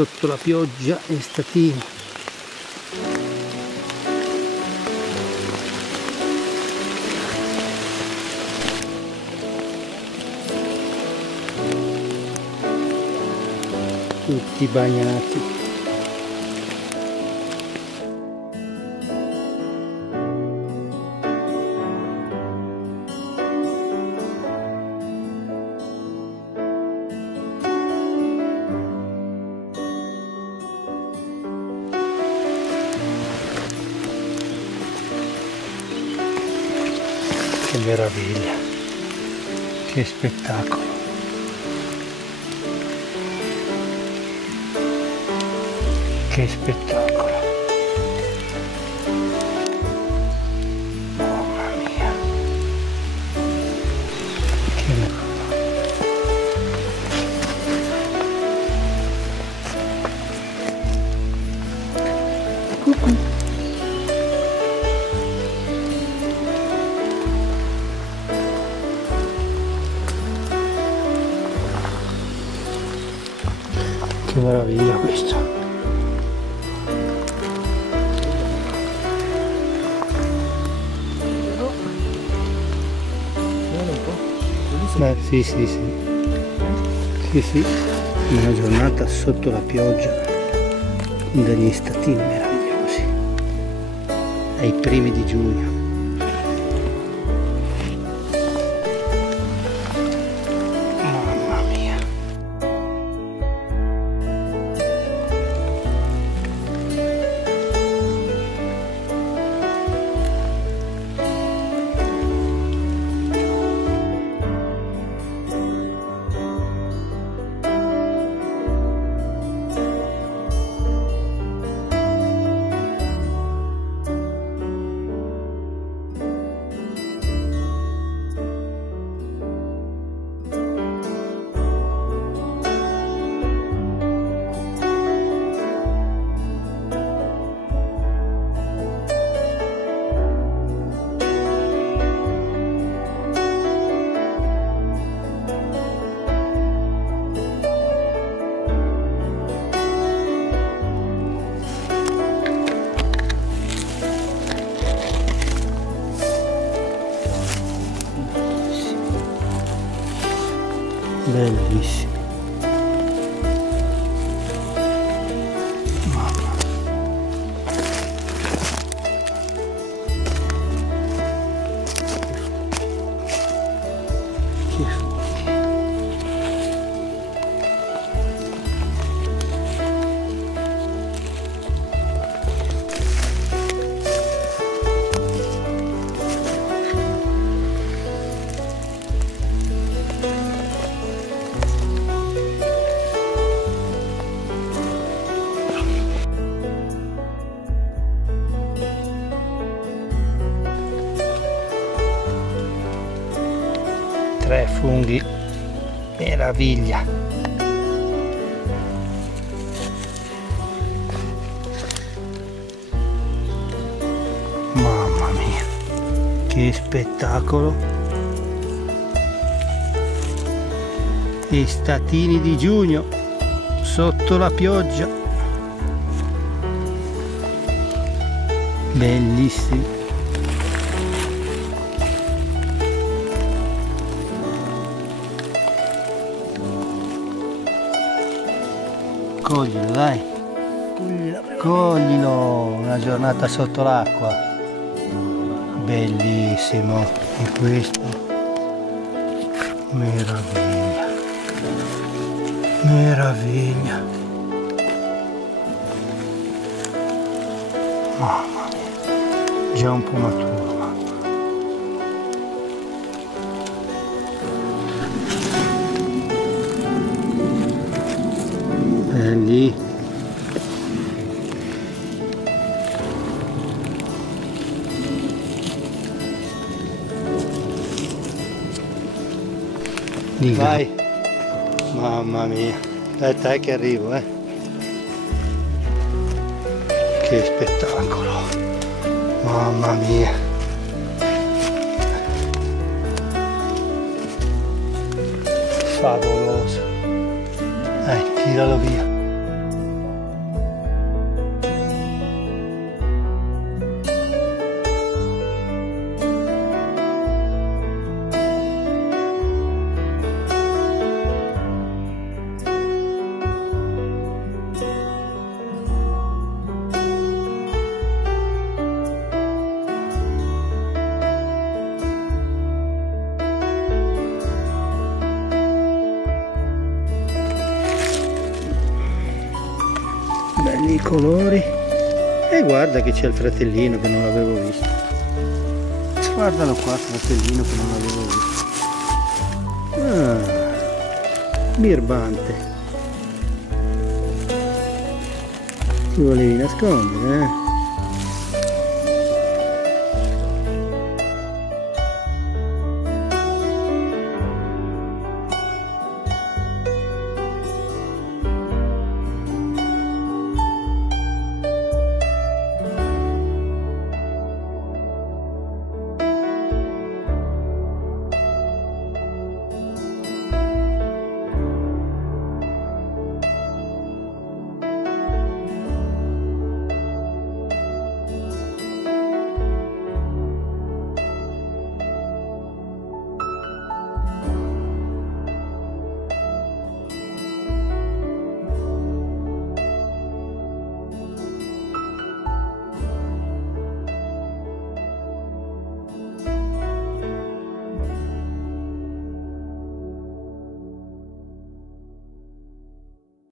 sotto la pioggia estativa. Tutti bagnati. Che meraviglia, che spettacolo. Che spettacolo. Mamma mia. Che Cucù. Che meraviglia questo. Beh, sì, una giornata sotto la pioggia con degli statini meravigliosi ai primi di giugno. Mamma mia. Bellissimo. Mamma. Che foglie. Tre funghi, meraviglia. Mamma mia, che spettacolo. I statini di giugno sotto la pioggia, bellissimi. Coglilo, dai, coglilo, una giornata sotto l'acqua, bellissimo, e questo, meraviglia, meraviglia, mamma mia, già un po' maturo, ma. Lì vai, mamma mia, aspetta che arrivo, che spettacolo, mamma mia, favoloso, dai, tiralo via. i colori. E guarda che c'è il fratellino che non l'avevo visto. Guardalo qua, fratellino che non l'avevo visto. Birbante. Ti volevi nascondere, eh?